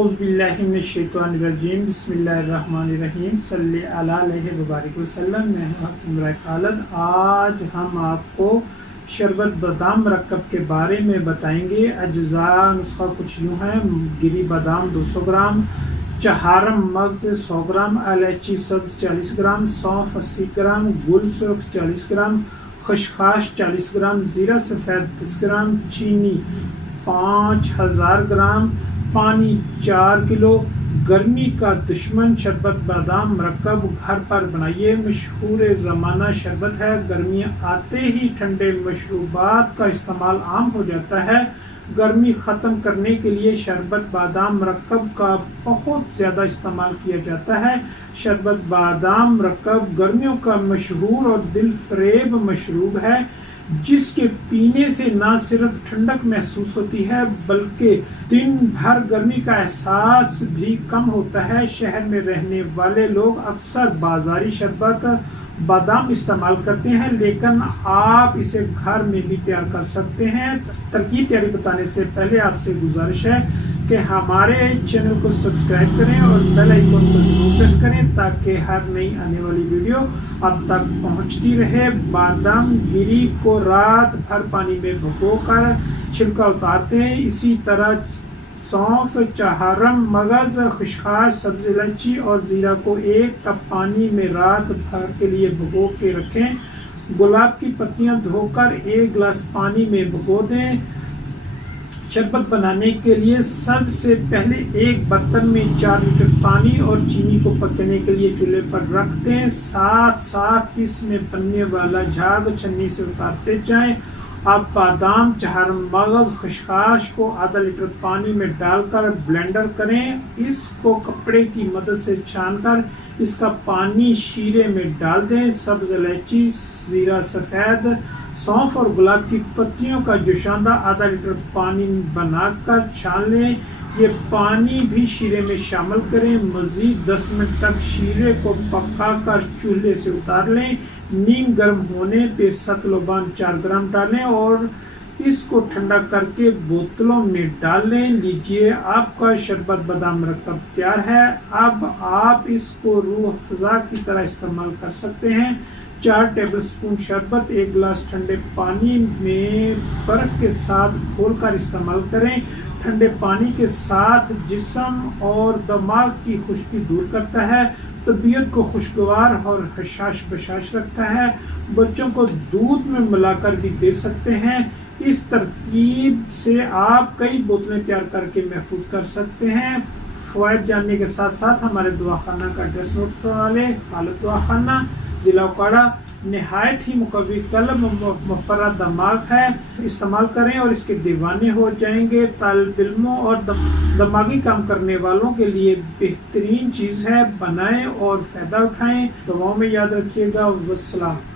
اعوذ باللہ من الشیطان الرجیم بسم اللہ الرحمن الرحیم صلی اللہ علیہ وبارک وسلم۔ میں عمرہ خالد۔ آج ہم آپ کو شربت بادام مرکب کے بارے میں بتائیں گے۔ اجزاء نسخہ کچھ یوں ہے: گری بادام 200 گرام، چہارم مغز 100 گرام، الائچی سبز 40 گرام، سونف 80 گرام، گل سرخ 40 گرام، خشخاش 40 گرام، زیرہ سفید 10 گرام، چینی 5000 گرام، پانی 4 کلو۔ گرمی کا دشمن شربت بادام مرکب گھر پر بنائیے۔ مشہور زمانہ شربت ہے۔ گرمی آتے ہی ٹھنڈے مشروبات کا استعمال عام ہو جاتا ہے۔ گرمی ختم کرنے کے لیے شربت بادام مرکب کا بہت زیادہ استعمال کیا جاتا ہے۔ شربت بادام مرکب گرمیوں کا مشہور اور دل فریب مشروب ہے، جس کے پینے سے نہ صرف ٹھنڈک محسوس ہوتی ہے بلکہ دن بھر گرمی کا احساس بھی کم ہوتا ہے۔ شہر میں رہنے والے لوگ اکثر بازاری شربت بادام استعمال کرتے ہیں، لیکن آپ اسے گھر میں بھی تیار کر سکتے ہیں۔ ترکیب تیاری بتانے سے پہلے آپ سے گزارش ہے کہ ہمارے چینل کو سبسکرائب کریں اور بیل آئیکن کو ضرور پریس کریں تاکہ ہر نئی آنے والی ویڈیو اب تک پہنچتی رہے۔ بادام گری کو رات بھر پانی میں بھگو کر چھلکا اتارتے ہیں۔ اسی طرح سونف، چہارم مغز، خشخاش، سبز الائچی اور زیرہ کو 1 کپ پانی میں رات بھر کے لیے بھگو کے رکھیں۔ گلاب کی پتیاں دھو کر 1 گلاس پانی میں بھگو دیں۔ شربت بنانے کے لیے سب سے پہلے ایک برتن میں 4 لیٹر پانی اور چینی کو پکنے کے لیے چولہے پر رکھ دیں۔ ساتھ ساتھ اس میں بننے والا جھاگ چھنی سے اتارتے جائیں۔ آپ بادام، چہارم مغز، خشخاش کو آدھا لیٹر پانی میں ڈال کر بلینڈر کریں۔ اس کو کپڑے کی مدد سے چھان کر اس کا پانی شیرے میں ڈال دیں۔ سبز الائچی، زیرہ سفید، سونف اور گلاب کی پتیوں کا جوشاندہ آدھا لیٹر پانی بنا کر چھان لیں۔ یہ پانی بھی شیرے میں شامل کریں۔ مزید 10 منٹ تک شیرے کو پکا کر چولہے سے اتار لیں۔ نیم گرم ہونے پہ ستلوبان 4 گرام ڈالیں اور اس کو ٹھنڈا کر کے بوتلوں میں ڈال لیں۔ لیجیے، آپ کا شربت بادام مرکب تیار ہے۔ اب آپ اس کو روح افزا کی طرح استعمال کر سکتے ہیں۔ 4 ٹیبل سپون شربت 1 گلاس ٹھنڈے پانی میں برف کے ساتھ گھول کر استعمال کریں۔ ٹھنڈے پانی کے ساتھ جسم اور دماغ کی خشکی دور کرتا ہے، طبیعت کو خوشگوار اور حشاش بشاش رکھتا ہے۔ بچوں کو دودھ میں ملا کر بھی دے سکتے ہیں۔ اس ترکیب سے آپ کئی بوتلیں تیار کر کے محفوظ کر سکتے ہیں۔ فوائد جاننے کے ساتھ ساتھ ہمارے دواخانہ کا ایڈریس نوٹ کروا لیں۔ خالد دواخانہ، ضلع اوکاڑہ۔ نہایت ہی مقوی قلب، مفرد دماغ ہے۔ استعمال کریں اور اس کے دیوانے ہو جائیں گے۔ طالب علموں اور دماغی کام کرنے والوں کے لیے بہترین چیز ہے۔ بنائیں اور فائدہ اٹھائیں۔ دعاؤں میں یاد رکھیے گا۔ والسلام۔